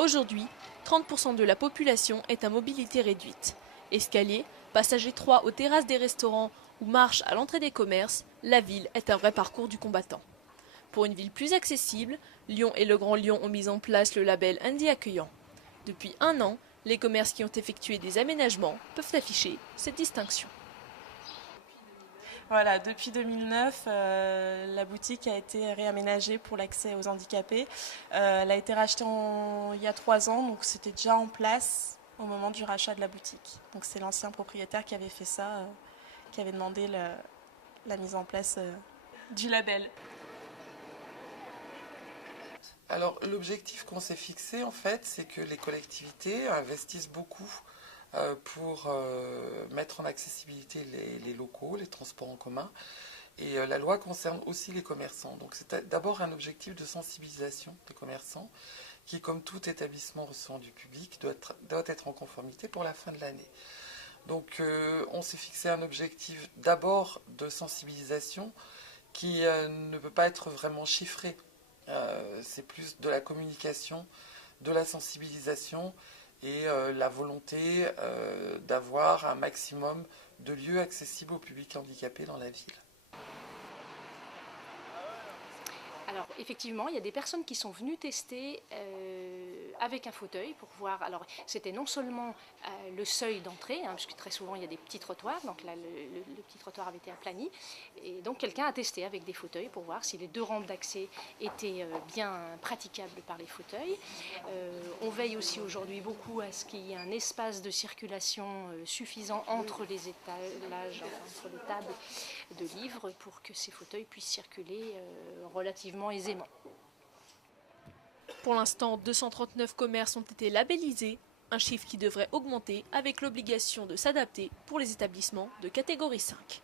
Aujourd'hui, 30% de la population est à mobilité réduite. Escaliers, passages étroits aux terrasses des restaurants ou marches à l'entrée des commerces, la ville est un vrai parcours du combattant. Pour une ville plus accessible, Lyon et le Grand Lyon ont mis en place le label Indie Accueillant. Depuis un an, les commerces qui ont effectué des aménagements peuvent afficher cette distinction. Voilà, depuis 2009, la boutique a été réaménagée pour l'accès aux handicapés. Elle a été rachetée il y a 3 ans, donc c'était déjà en place au moment du rachat de la boutique. Donc c'est l'ancien propriétaire qui avait fait ça, qui avait demandé la mise en place du label. Alors l'objectif qu'on s'est fixé en fait, c'est que les collectivités investissent beaucoup pour mettre en accessibilité les locaux, les transports en commun. Et la loi concerne aussi les commerçants. Donc c'est d'abord un objectif de sensibilisation des commerçants qui, comme tout établissement recevant du public, doit être en conformité pour la fin de l'année. Donc on s'est fixé un objectif d'abord de sensibilisation qui ne peut pas être vraiment chiffré. C'est plus de la communication, de la sensibilisation et la volonté d'avoir un maximum de lieux accessibles au public handicapé dans la ville. Alors effectivement, il y a des personnes qui sont venues tester avec un fauteuil pour voir. Alors c'était non seulement le seuil d'entrée, puisque très souvent il y a des petits trottoirs, donc là le petit trottoir avait été aplani, et donc quelqu'un a testé avec des fauteuils pour voir si les deux rampes d'accès étaient bien praticables par les fauteuils. On veille aussi aujourd'hui beaucoup à ce qu'il y ait un espace de circulation suffisant entre les étalages, entre les tables de livres, pour que ces fauteuils puissent circuler relativement aisément. Pour l'instant, 239 commerces ont été labellisés, un chiffre qui devrait augmenter avec l'obligation de s'adapter pour les établissements de catégorie 5.